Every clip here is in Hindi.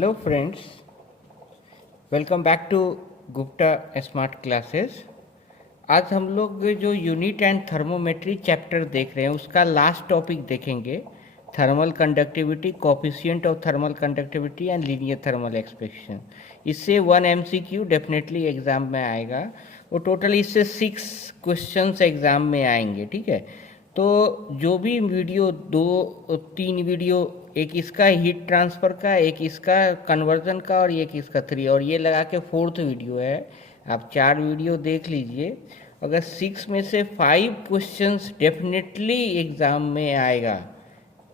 Hello friends, welcome back to Gupta smart classes. आज हम लोग जो यूनिट एंड थर्मोमेट्री चैप्टर देख रहे हैं उसका लास्ट टॉपिक देखेंगे, thermal conductivity, coefficient of thermal conductivity and linear thermal expectation. इससे 1 MCQ डेफिनेटली एग्ज़ाम में आएगा। वो टोटल इससे 6 क्वेश्चंस एग्ज़ाम में आएंगे। ठीक है, तो जो भी वीडियो 2-3 वीडियो, एक इसका हीट ट्रांसफ़र का, एक इसका कन्वर्जन का और एक इसका 3, और ये लगा के 4th वीडियो है। आप 4 वीडियो देख लीजिए। अगर 6 में से 5 क्वेश्चंस डेफिनेटली एग्ज़ाम में आएगा।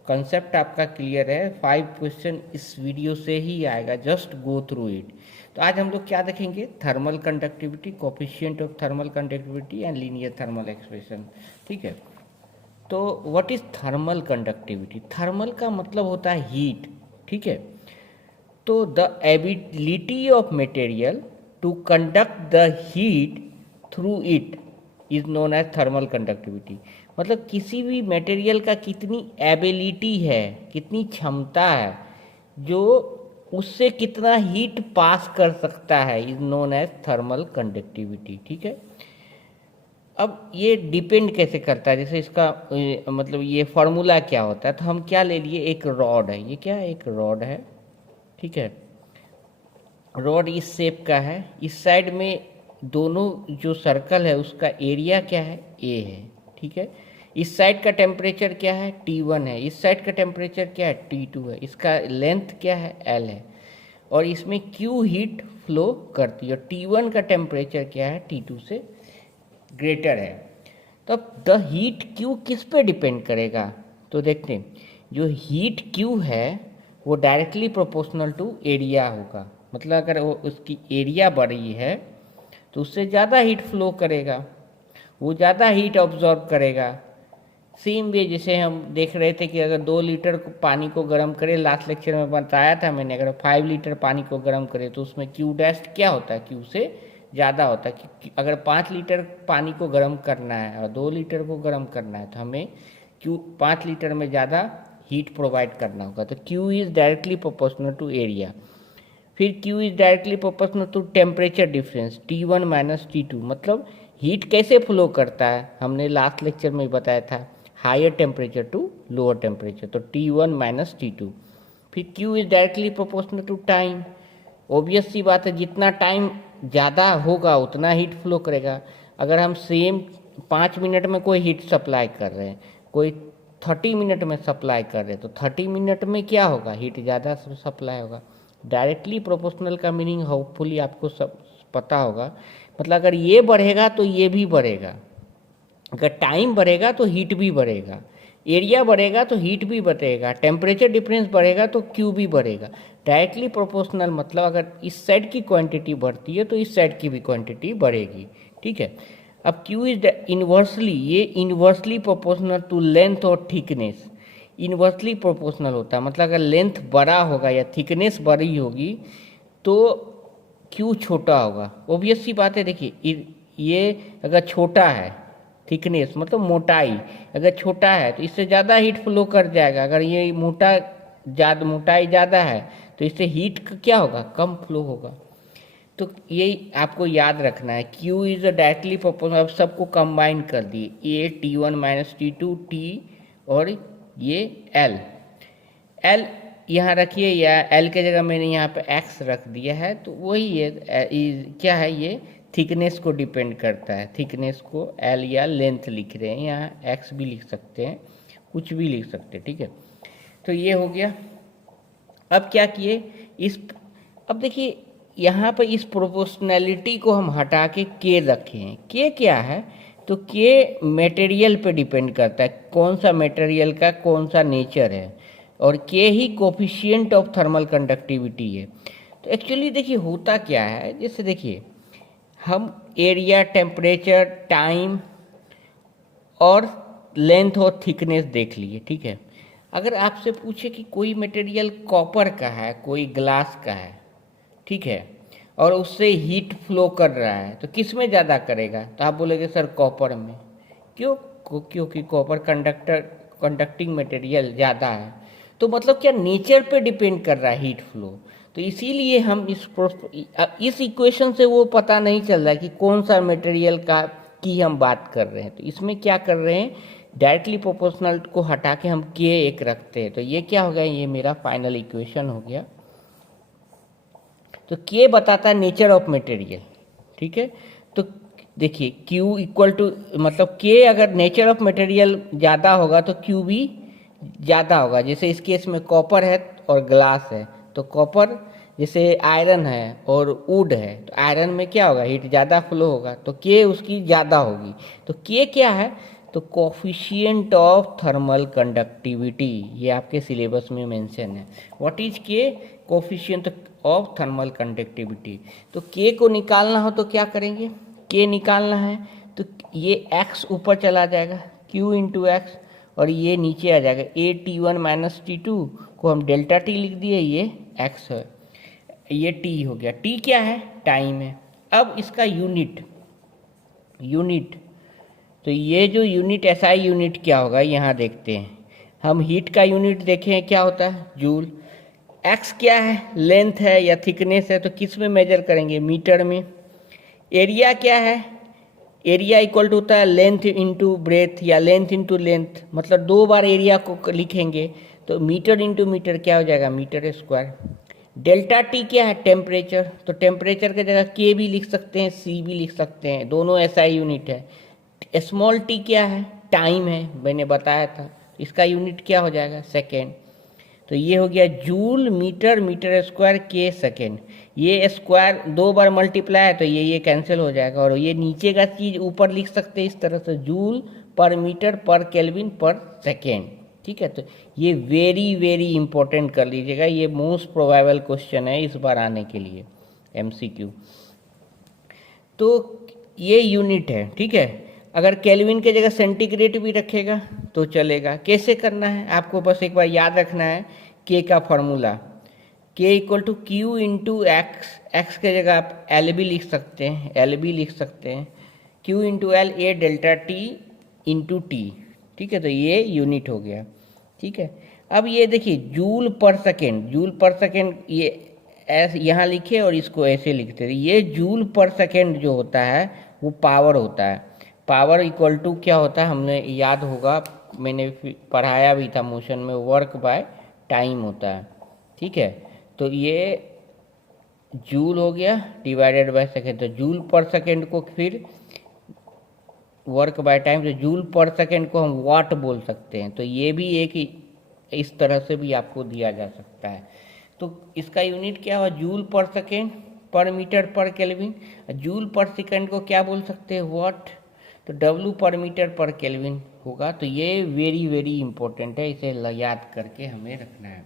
कॉन्सेप्ट आपका क्लियर है, 5 क्वेश्चन इस वीडियो से ही आएगा, जस्ट गो थ्रू इट। तो आज हम लोग क्या देखेंगे? Thermal conductivity, coefficient of thermal conductivity and linear thermal expression. ठीक है, तो what is thermal conductivity? Thermal का मतलब होता है हीट। ठीक है, तो the ability of material to conduct the heat through it is known as thermal conductivity. मतलब किसी भी मटेरियल का कितनी एबिलिटी है, कितनी क्षमता है, जो उससे कितना हीट पास कर सकता है, is known as thermal conductivity. ठीक है, अब ये डिपेंड कैसे करता है, जैसे इसका मतलब ये फॉर्मूला क्या होता है, तो हम क्या ले लिए, एक रॉड है। ये क्या है? एक रॉड है। ठीक है, रॉड इस शेप का है। इस साइड में दोनों जो सर्कल है उसका एरिया क्या है? ए है। ठीक है, इस साइड का टेम्परेचर क्या है? T1 है। इस साइड का टेम्परेचर क्या है? T2 है। इसका लेंथ क्या है? L है। और इसमें Q हीट फ्लो करती है। T1 का टेम्परेचर क्या है? T2 से ग्रेटर है। तब द हीट क्यू किस पे डिपेंड करेगा? तो देखते हैं, जो हीट क्यू है वो डायरेक्टली प्रोपोर्शनल टू एरिया होगा। मतलब अगर वो उसकी एरिया बड़ी है तो उससे ज़्यादा हीट फ्लो करेगा, वो ज़्यादा हीट ऑब्जॉर्व करेगा। सेम वे जैसे हम देख रहे थे कि अगर 2 लीटर पानी को गर्म करें, लास्ट लेक्चर में बताया था मैंने, अगर 5 लीटर पानी को गर्म करें तो उसमें क्यू डैश क्या होता है? क्यू से ज़्यादा होता है। कि अगर 5 लीटर पानी को गर्म करना है और 2 लीटर को गर्म करना है तो हमें क्यू 5 लीटर में ज़्यादा हीट प्रोवाइड करना होगा। तो Q is directly proportional to area. फिर Q is directly proportional to temperature difference T1 minus T2। मतलब हीट कैसे फ्लो करता है, हमने लास्ट लेक्चर में बताया था, higher temperature to lower temperature, तो T1 माइनस T2। फिर Q is directly proportional to time. Obvious सी बात है, जितना टाइम ज़्यादा होगा उतना हीट फ्लो करेगा। अगर हम सेम 5 मिनट में कोई हीट सप्लाई कर रहे हैं, कोई 30 मिनट में सप्लाई कर रहे हैं, तो 30 मिनट में क्या होगा? हीट ज़्यादा सप्लाई होगा। डायरेक्टली प्रोपोर्शनल का मीनिंग होपफुली आपको सब पता होगा। मतलब अगर ये बढ़ेगा तो ये भी बढ़ेगा, अगर टाइम बढ़ेगा तो हीट भी बढ़ेगा, एरिया बढ़ेगा तो हीट भी बढ़ेगा, टेम्परेचर डिफरेंस बढ़ेगा तो क्यू भी बढ़ेगा। डायरेक्टली प्रोपोर्शनल मतलब अगर इस साइड की क्वांटिटी बढ़ती है तो इस साइड की भी क्वांटिटी बढ़ेगी। ठीक है, अब क्यू इज इन्वर्सली, ये इन्वर्सली प्रोपोर्शनल टू लेंथ और थिकनेस। इन्वर्सली प्रोपोर्शनल होता है, मतलब अगर लेंथ बड़ा होगा या थिकनेस बड़ी होगी तो क्यू छोटा होगा। ऑब्वियस सी बात है। देखिए, ये अगर छोटा है, थिकनेस मतलब मोटाई अगर छोटा है तो इससे ज़्यादा हीट फ्लो कर जाएगा। अगर ये मोटाई ज़्यादा है तो इससे हीट क्या होगा? कम फ्लो होगा। तो ये आपको याद रखना है, Q इज डायरेक्टली प्रोपोर्शनल। अब सबको कंबाइन कर दिए, ए T1 माइनस T2 T और ये L यहाँ रखिए, या L के जगह मैंने यहाँ पे X रख दिया है, तो वही है क्या है, ये थिकनेस को डिपेंड करता है। थिकनेस को L या लेंथ लिख रहे हैं, यहाँ X भी लिख सकते हैं, कुछ भी लिख सकते हैं। ठीक है, तो ये हो गया। अब क्या किए अब देखिए यहाँ पर इस प्रोपोर्शनैलिटी को हम हटा के K रखे हैं। K क्या है? तो K मटेरियल पे डिपेंड करता है, कौन सा मटेरियल का कौन सा नेचर है, और K he coefficient of thermal conductivity है। तो एक्चुअली देखिए होता क्या है, जैसे देखिए हम एरिया, टेम्परेचर, टाइम और लेंथ और थिकनेस देख लिए। ठीक है, अगर आपसे पूछे कि कोई मटेरियल कॉपर का है, कोई ग्लास का है, ठीक है, और उससे हीट फ्लो कर रहा है, तो किस में ज़्यादा करेगा? तो आप बोलेंगे सर कॉपर में। क्योंकि कॉपर कंडक्टिंग मटेरियल ज़्यादा है। तो मतलब क्या नेचर पे डिपेंड कर रहा है हीट फ्लो। तो इसीलिए हम इस इक्वेशन से वो पता नहीं चल रहा है कि कौन सा मटेरियल का की हम बात कर रहे हैं। तो इसमें क्या कर रहे हैं, डायरेक्टली प्रोपोर्शनल को हटा के हम के एक रखते हैं। तो ये क्या हो गया, ये मेरा फाइनल इक्वेशन हो गया। तो के बताता है नेचर ऑफ मटेरियल, ठीक है। तो देखिए Q इक्वल टू मतलब के अगर नेचर ऑफ मटेरियल ज़्यादा होगा तो Q भी ज़्यादा होगा। जैसे इस केस में कॉपर है और ग्लास है, तो कॉपर जैसे आयरन है और वुड है, तो आयरन में क्या होगा, हीट ज़्यादा फ्लो होगा, तो के उसकी ज़्यादा होगी। तो के क्या है, तो कोफिशिएंट ऑफ थर्मल कंडक्टिविटी, ये आपके सिलेबस में मेंशन है। व्हाट इज के, कोफिशिएंट ऑफ थर्मल कंडक्टिविटी। तो के को निकालना हो तो क्या करेंगे, के निकालना है तो ये x ऊपर चला जाएगा q इंटू एक्स, और ये नीचे आ जाएगा A T one minus T two को हम डेल्टा टी लिख दिए, ये x है, ये t हो गया। t क्या है, टाइम है। अब इसका यूनिट तो ये जो यूनिट एसआई यूनिट क्या होगा, यहाँ देखते हैं हम। हीट का यूनिट देखें क्या होता है, जूल। x क्या है, लेंथ है या थिकनेस है, तो किस में मेजर करेंगे, मीटर में। एरिया क्या है, एरिया इक्वल टू होता है लेंथ इंटू ब्रेथ या लेंथ इंटू लेंथ, मतलब 2 बार एरिया को लिखेंगे तो मीटर इंटू मीटर क्या हो जाएगा, मीटर स्क्वायर। डेल्टा टी क्या है, टेम्परेचर, तो टेम्परेचर की जगह के भी लिख सकते हैं, सी भी लिख सकते हैं, दोनों एसआई यूनिट है। स्मॉल टी क्या है, टाइम है, मैंने बताया था, इसका यूनिट क्या हो जाएगा, सेकेंड। तो ये हो गया जूल मीटर, मीटर स्क्वायर के सेकेंड। ये स्क्वायर 2 बार मल्टीप्लाई है तो ये कैंसिल हो जाएगा, और ये नीचे का चीज़ ऊपर लिख सकते हैं इस तरह से, जूल पर मीटर पर केल्विन पर सेकेंड, ठीक है। तो ये वेरी वेरी इंपॉर्टेंट कर लीजिएगा, ये मोस्ट प्रोबेबल क्वेश्चन है इस बार आने के लिए एमसीक्यू। तो ये यूनिट है, ठीक है। अगर केल्विन के जगह सेंटीग्रेड भी रखेगा तो चलेगा। कैसे करना है आपको बस एक बार याद रखना है, के का formula K equal to Q into x, x के जगह आप एल भी लिख सकते हैं, एल भी लिख सकते हैं, Q into L A delta T into T, ठीक है। तो ये यूनिट हो गया, ठीक है। अब ये देखिए जूल पर सेकेंड, जूल पर सेकेंड ये ऐसे यहाँ लिखे और इसको ऐसे लिखते हैं। ये जूल पर सेकेंड जो होता है वो पावर होता है। पावर इक्वल टू क्या होता है, हमने याद होगा, मैंने पढ़ाया भी था मोशन में, वर्क बाय टाइम होता है, ठीक है। तो ये जूल हो गया डिवाइडेड बाय सेकेंड, तो जूल पर सेकेंड को फिर वर्क बाय टाइम, तो जूल पर सेकेंड को हम वाट बोल सकते हैं। तो ये भी एक इस तरह से भी आपको दिया जा सकता है। तो इसका यूनिट क्या हुआ, जूल पर सेकेंड पर मीटर पर केल्विन। जूल पर सेकेंड को क्या बोल सकते हैं, वाट, तो डब्लू पर मीटर पर केल्विन होगा। तो ये वेरी वेरी इंपॉर्टेंट है, इसे याद करके हमें रखना है।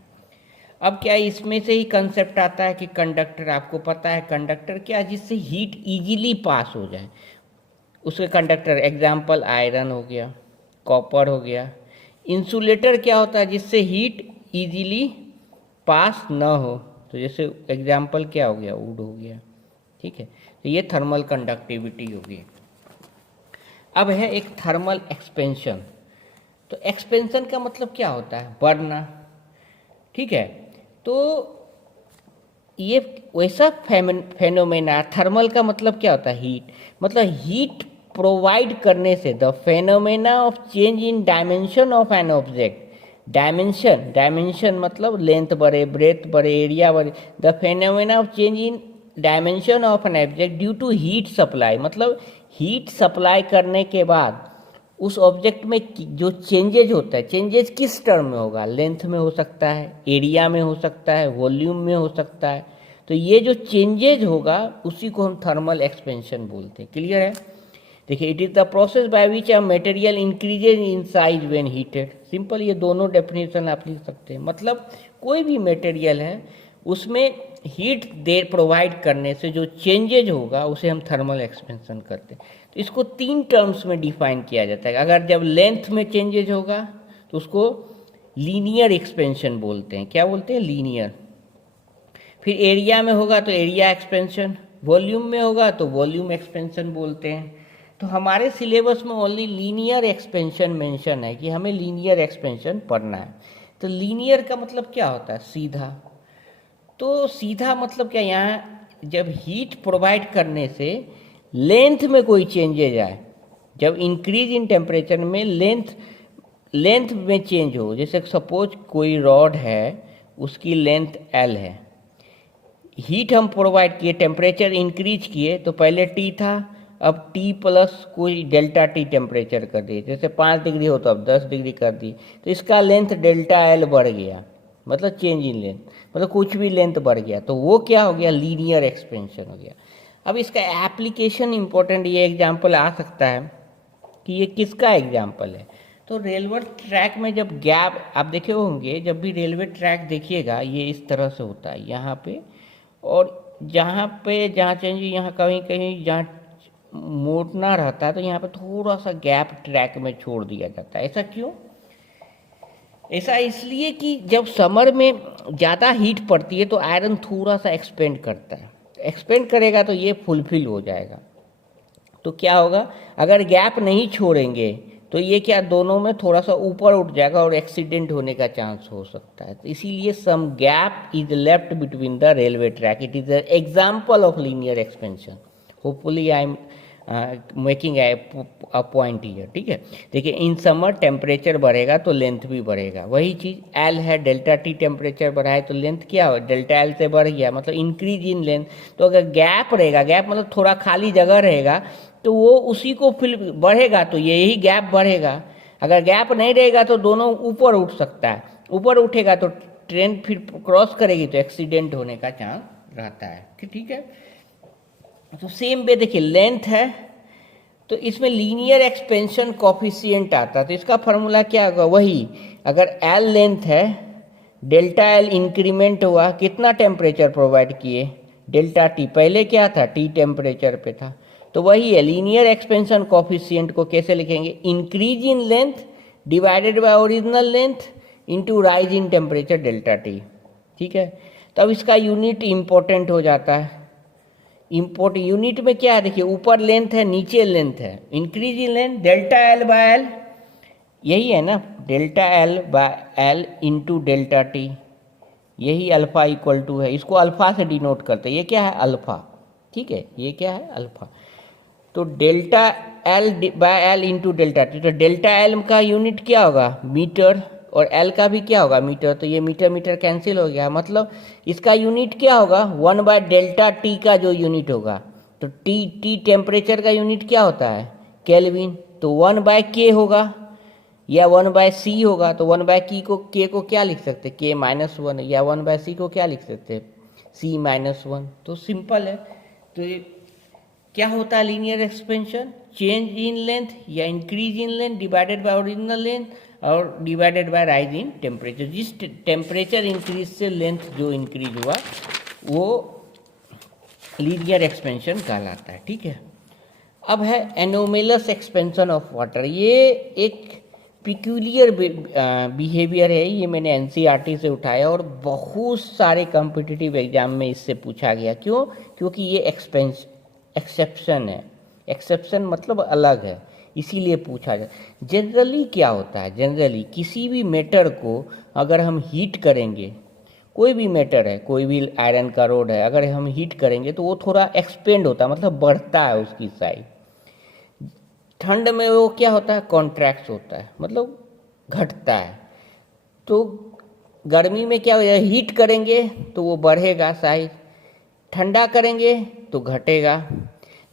अब क्या इसमें से ही कंसेप्ट आता है कि कंडक्टर, आपको पता है कंडक्टर क्या, जिससे हीट इजीली पास हो जाए उसके कंडक्टर, एग्जाम्पल आयरन हो गया, कॉपर हो गया। इंसुलेटर क्या होता है, जिससे हीट इजीली पास न हो, तो जैसे एग्जाम्पल क्या हो गया, वुड हो गया, ठीक है। तो ये थर्मल कंडक्टिविटी होगी। अब है एक थर्मल एक्सपेंशन। तो एक्सपेंशन का मतलब क्या होता है, बढ़ना, ठीक है। तो ये वैसा फेनोमेना, थर्मल का मतलब क्या होता है, हीट, मतलब हीट प्रोवाइड करने से, the phenomena of change in dimension of an object. Dimension मतलब लेंथ बढ़े, ब्रेथ बढ़े, एरिया बढ़े, the phenomena of change in dimension of an object due to heat supply, मतलब हीट सप्लाई करने के बाद उस ऑब्जेक्ट में जो चेंजेज होता है, चेंजेज किस टर्म में होगा, लेंथ में हो सकता है, एरिया में हो सकता है, वॉल्यूम में हो सकता है। तो ये जो चेंजेज होगा उसी को हम थर्मल एक्सपेंशन बोलते हैं। क्लियर है। देखिए, it is the process by which a material increases in size when heated. Simple, ये दोनों डेफिनेशन आप लिख सकते हैं। मतलब कोई भी मटेरियल है उसमें हीट दे प्रोवाइड करने से जो चेंजेज होगा उसे हम थर्मल एक्सपेंशन करते हैं। तो इसको 3 टर्म्स में डिफाइन किया जाता है। अगर जब लेंथ में चेंजेज होगा तो उसको लीनियर एक्सपेंशन बोलते हैं। क्या बोलते हैं, लीनियर। फिर एरिया में होगा तो एरिया एक्सपेंशन, वॉल्यूम में होगा तो वॉल्यूम एक्सपेंशन बोलते हैं। तो हमारे सिलेबस में ओनली लीनियर एक्सपेंशन मेंशन है कि हमें लीनियर एक्सपेंशन पढ़ना है। तो लीनियर का मतलब क्या होता है? सीधा। तो सीधा मतलब क्या, यहाँ जब हीट प्रोवाइड करने से लेंथ में कोई चेंजेज आए, जब इंक्रीज इन टेम्परेचर में लेंथ में चेंज हो, जैसे सपोज कोई रॉड है, उसकी लेंथ L है, हीट हम प्रोवाइड किए, टेम्परेचर इंक्रीज किए, तो पहले T था, अब T प्लस कोई डेल्टा T टेम्परेचर कर दिए, जैसे 5 डिग्री हो तो अब 10 डिग्री कर दी, तो इसका लेंथ डेल्टा L बढ़ गया, मतलब चेंज इन लेंथ, मतलब कुछ भी लेंथ बढ़ गया, तो वो क्या हो गया? लीनियर एक्सपेंशन हो गया। अब इसका एप्लीकेशन इंपॉर्टेंट, ये एग्जाम्पल आ सकता है कि ये किसका एग्जाम्पल है? तो रेलवे ट्रैक में जब गैप आप देखे होंगे, जब भी रेलवे ट्रैक देखिएगा ये इस तरह से होता है यहाँ पे, और जहाँ चाहिए यहाँ कहीं कहीं जहाँ मोड़ना रहता है तो यहाँ पे थोड़ा सा गैप ट्रैक में छोड़ दिया जाता है। ऐसा क्यों? ऐसा इसलिए कि जब समर में ज़्यादा हीट पड़ती है तो आयरन थोड़ा सा एक्सपेंड करता है, एक्सपेंड करेगा तो ये फुलफिल हो जाएगा। तो क्या होगा, अगर गैप नहीं छोड़ेंगे तो ये क्या, दोनों में थोड़ा सा ऊपर उठ जाएगा और एक्सीडेंट होने का चांस हो सकता है। तो इसीलिए some gap is left between the railway track, it is an example of linear expansion. Hopefully I am making a point here, ठीक है। देखिए, इन समर टेम्परेचर बढ़ेगा तो लेंथ भी बढ़ेगा, वही चीज़ एल है, डेल्टा टी टेम्परेचर बढ़ा है तो लेंथ क्या हो, डेल्टा एल से बढ़ गया, मतलब इंक्रीज इन लेंथ। तो अगर गैप रहेगा, गैप मतलब थोड़ा खाली जगह रहेगा, तो वो उसी को फिर बढ़ेगा, तो यही गैप बढ़ेगा। अगर गैप नहीं रहेगा तो दोनों ऊपर उठ सकता है, ऊपर उठेगा तो ट्रेन फिर क्रॉस करेगी तो एक्सीडेंट होने का चांस रहता है, ठीक है। तो सेम वे देखिए, लेंथ है तो इसमें लीनियर एक्सपेंशन कॉफिशिएंट आता है, तो इसका फॉर्मूला क्या होगा, वही, अगर एल लेंथ है, डेल्टा एल इंक्रीमेंट हुआ, कितना टेम्परेचर प्रोवाइड किए, डेल्टा टी, पहले क्या था, टी टेम्परेचर पे था, तो वही है लीनियर एक्सपेंशन कॉफिशिएंट को कैसे लिखेंगे, increase in length divided by original length into rise in temperature delta T, ठीक है। तब इसका यूनिट इंपॉर्टेंट हो जाता है। इंपोर्ट यूनिट में क्या है, देखिए, ऊपर लेंथ है, नीचे लेंथ है, increase in length delta L by L, यही है ना, delta L by L into delta T, यही अल्फा इक्वल टू है, इसको अल्फा से डिनोट करते हैं, ये क्या है, अल्फा, ठीक है, ये क्या है, अल्फा। तो delta L by L into delta T, तो डेल्टा एल का यूनिट क्या होगा, मीटर, और एल का भी क्या होगा, मीटर, तो ये मीटर मीटर कैंसिल हो गया, मतलब इसका यूनिट क्या होगा, 1 बाय डेल्टा टी का जो यूनिट होगा, तो टी टेम्परेचर का यूनिट क्या होता है, केल्विन, तो 1 बाय के होगा या 1 बाय सी होगा, तो 1 बाय के को क्या लिख सकते हैं, के माइनस 1, या 1 बाय सी को क्या लिख सकते हैं, सी माइनस 1, तो सिंपल है। तो ये क्या होता है, linear expansion, change in length या increase in length divided by original length और divided by rise in temperature, जिस टेम्परेचर इंक्रीज से लेंथ जो इंक्रीज हुआ वो लीनियर एक्सपेंशन कहलाता है, ठीक है। अब है एनोमेलस एक्सपेंशन ऑफ वाटर, ये एक पिक्यूलियर बिहेवियर है, ये मैंने एनसीईआरटी से उठाया और बहुत सारे कॉम्पिटिटिव एग्जाम में इससे पूछा गया। क्यों? क्योंकि ये एक्सेप्शन है, एक्सेप्शन मतलब अलग है, इसीलिए पूछा जाए। जनरली क्या होता है, जनरली किसी भी मैटर को अगर हम हीट करेंगे, कोई भी मैटर है, कोई भी आयरन का रोड है, अगर हम हीट करेंगे तो वो थोड़ा एक्सपेंड होता है, मतलब बढ़ता है उसकी साइज। ठंड में वो क्या होता है, कॉन्ट्रैक्ट होता है, मतलब घटता है। तो गर्मी में क्या होगा, हीट करेंगे तो वो बढ़ेगा साइज, ठंडा करेंगे तो घटेगा।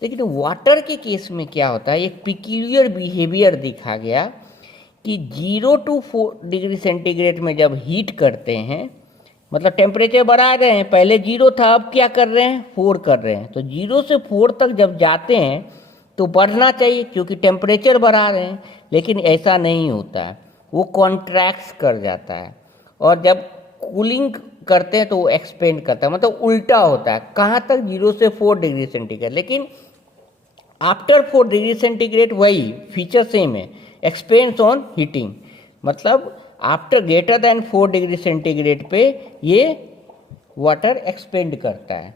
लेकिन वाटर के केस में क्या होता है, एक पिक्यूलियर बिहेवियर देखा गया कि 0 to 4 डिग्री सेंटीग्रेड में जब हीट करते हैं, मतलब टेम्परेचर बढ़ा रहे हैं, पहले 0 था, अब क्या कर रहे हैं, 4 कर रहे हैं, तो 0 से 4 तक जब जाते हैं तो बढ़ना चाहिए क्योंकि टेम्परेचर बढ़ा रहे हैं, लेकिन ऐसा नहीं होता है, वो कॉन्ट्रैक्ट्स कर जाता है, और जब कूलिंग करते हैं तो वो एक्सपेंड करता है, मतलब उल्टा होता है। कहाँ तक, 0 से 4 डिग्री सेंटीग्रेड, लेकिन आफ्टर 4 डिग्री सेंटीग्रेड वही फीचर सेम है, एक्सपेंड्स ऑन हीटिंग, मतलब after greater than 4 degree centigrade पे ये वाटर एक्सपेंड करता है।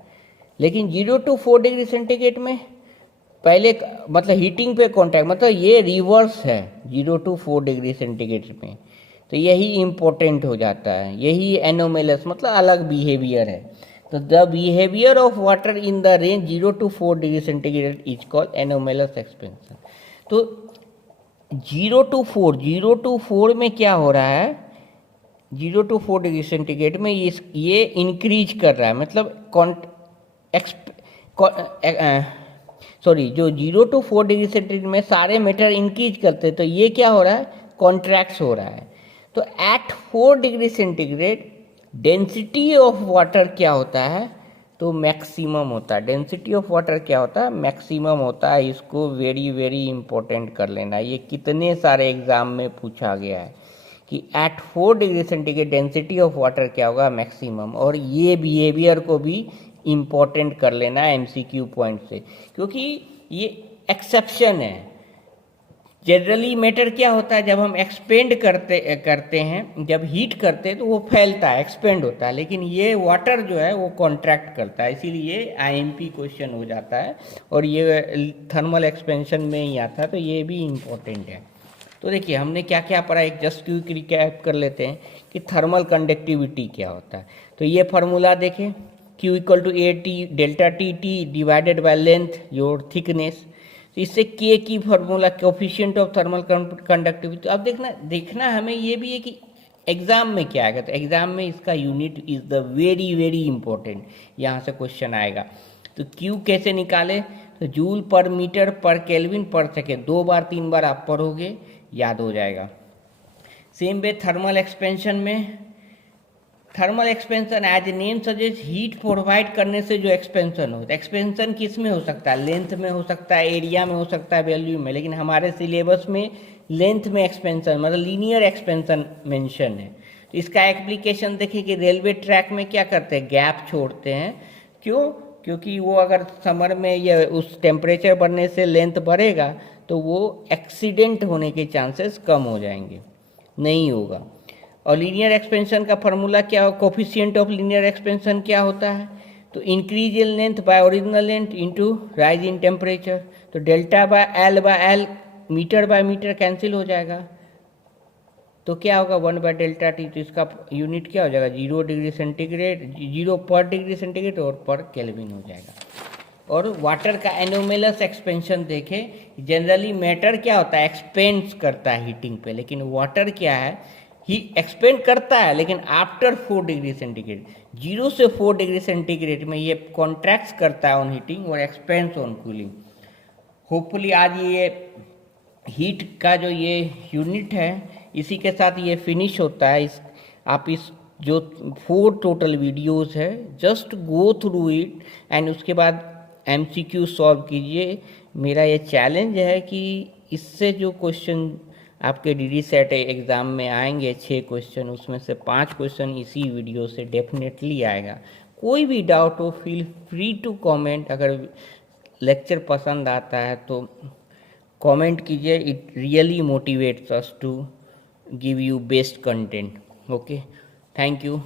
लेकिन 0 to 4 डिग्री सेंटीग्रेड में पहले मतलब हीटिंग पे कॉन्टैक्ट, मतलब ये रिवर्स है 0 to 4 डिग्री सेंटीग्रेड में। तो यही इम्पोर्टेंट हो जाता है, यही एनोमेलस मतलब अलग बिहेवियर है। तो the behaviour of water in the range 0 to 4 degree centigrade is called anomalous expansion. तो 0 to 4 में क्या हो रहा है, 0 to 4 डिग्री सेंटीग्रेड में ये इंक्रीज कर रहा है, मतलब जो 0 to 4 डिग्री सेंटीग्रेड में सारे मैटर इंक्रीज करते हैं, तो ये क्या हो रहा है, कॉन्ट्रैक्ट्स हो रहा है। तो at 4 degree centigrade density of water क्या होता है, तो मैक्सिमम होता है। डेंसिटी ऑफ वाटर क्या होता है, मैक्सिमम होता है। इसको वेरी वेरी इंपॉर्टेंट कर लेना, ये कितने सारे एग्जाम में पूछा गया है कि at 4 degree centigrade density of water क्या होगा, मैक्सिमम। और ये बिहेवियर को भी इम्पोर्टेंट कर लेना है एमसीक्यू पॉइंट से, क्योंकि ये एक्सेप्शन है। जनरली मैटर क्या होता है, जब हम एक्सपेंड करते हैं, जब हीट करते हैं तो वो फैलता है, एक्सपेंड होता है, लेकिन ये वाटर जो है वो कॉन्ट्रैक्ट करता है, इसीलिए आईएमपी क्वेश्चन हो जाता है। और ये थर्मल एक्सपेंशन में ही आता है, तो ये भी इम्पोर्टेंट है। तो देखिए हमने क्या क्या पढ़ा, एक जस्ट क्विक रिकैप कर लेते हैं कि थर्मल कंडक्टिविटी क्या होता है। तो ये फार्मूला देखें, Q equal to A T delta T T divided by length your thickness. तो इससे K की formula coefficient of thermal conductivity. अब देखना हमें ये भी है कि एग्जाम में क्या आएगा। तो एग्जाम में इसका unit is the very very important, यहाँ से क्वेश्चन आएगा। तो Q कैसे निकाले, तो जूल पर मीटर पर केल्विन पर सेकेंड, 2 बार 3 बार आप पढ़ोगे याद हो जाएगा। सेम वे थर्मल एक्सपेंशन में, thermal expansion as name suggest heat provide करने से जो एक्सपेंशन होता है, एक्सपेंशन किस में हो सकता है, लेंथ में हो सकता है, एरिया में हो सकता है, वैल्यू में, लेकिन हमारे सिलेबस में लेंथ में एक्सपेंशन मतलब लीनियर एक्सपेंशन मेंशन है। तो इसका एप्लीकेशन देखिए कि रेलवे ट्रैक में क्या करते हैं, गैप छोड़ते हैं। क्यों, क्योंकि वो अगर समर में या उस टेम्परेचर बढ़ने से लेंथ बढ़ेगा तो वो एक्सीडेंट होने के चांसेस कम हो जाएंगे, नहीं होगा। और लीनियर एक्सपेंशन का फार्मूला क्या हो, कोफिशिएंट ऑफ लीनियर एक्सपेंशन क्या होता है, तो increase in length by original length into rise in temperature. तो delta by L metre by metre cancel हो जाएगा, तो क्या होगा 1 बाय डेल्टा टी। तो इसका यूनिट क्या हो जाएगा, 0 डिग्री सेंटीग्रेड, 0 पर डिग्री सेंटीग्रेड और पर केल्विन हो जाएगा। और वाटर का एनोमेलस एक्सपेंशन देखें, जनरली मैटर क्या होता है, एक्सपेंड करता है हीटिंग पे, लेकिन वाटर क्या है, ही एक्सपेंड करता है लेकिन आफ्टर 4 डिग्री सेंटीग्रेड, 0 से 4 डिग्री सेंटीग्रेड में ये कॉन्ट्रैक्ट्स करता है ऑन हीटिंग और एक्सपेंड्स ऑन कूलिंग। होपफुली आज ये हीट का जो ये यूनिट है इसी के साथ ये फिनिश होता है। आप इस जो 4 टोटल वीडियोस है just go through it and उसके बाद एमसीक्यू सॉल्व कीजिए। मेरा ये चैलेंज है कि इससे जो क्वेश्चन आपके डीडी सेट एग्ज़ाम में आएंगे 6 क्वेश्चन, उसमें से 5 क्वेश्चन इसी वीडियो से डेफिनेटली आएगा। कोई भी डाउट हो फील फ्री टू कमेंट। अगर लेक्चर पसंद आता है तो कमेंट कीजिए, it really motivates us to give you best content. Okay, thank you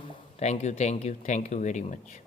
very much.